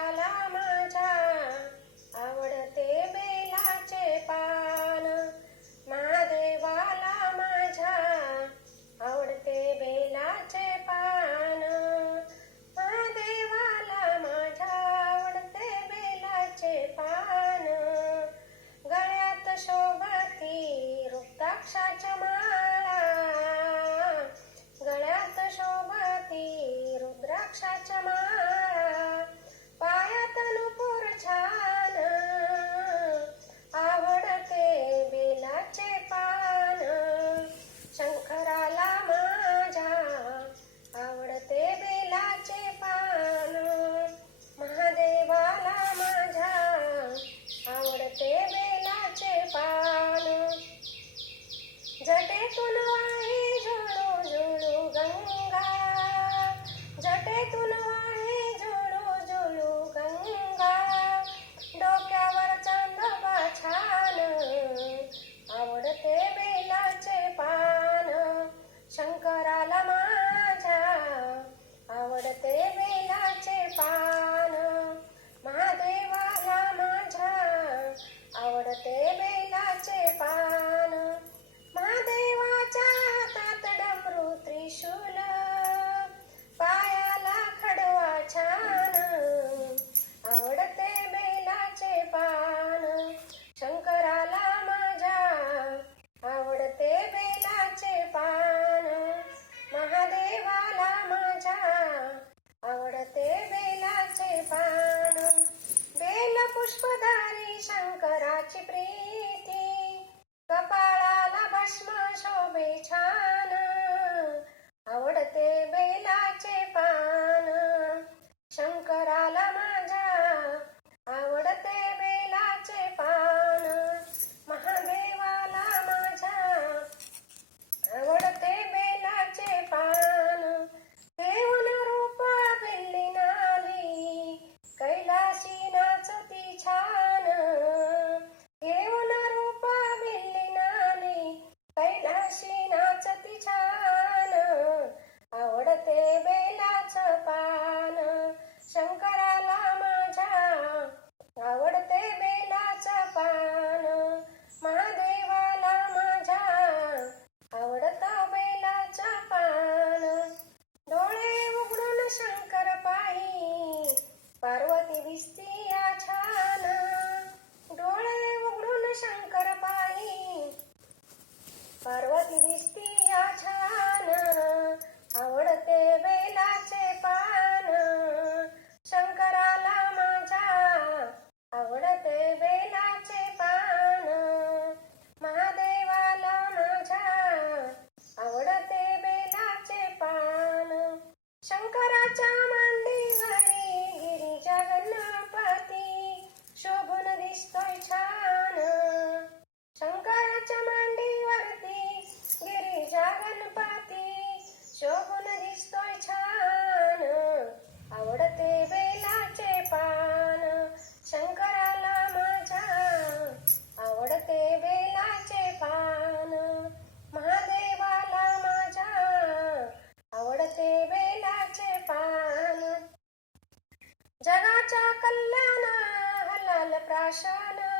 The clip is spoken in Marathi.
झाला माझा आवडते बेलाचे पान. महादेवाला माझ्या. आवडते बेलाचे पान. महादेवाला माझ्या. आवडते बेलाचे पान. गळ्यात शोभती रुक्ताक्षाच्या माळा. गळ्यात शोभती रुद्राक्षाच्या জটে কোনো This be our time. शोभून दिसतोय छान. आवडते बेलाचे पान. शंकराला माझ्या. आवडते बेलाचे पान. महादेवाला माझ्या. आवडते बेलाचे पान. जगाच्या कल्याण हलाल प्राशाना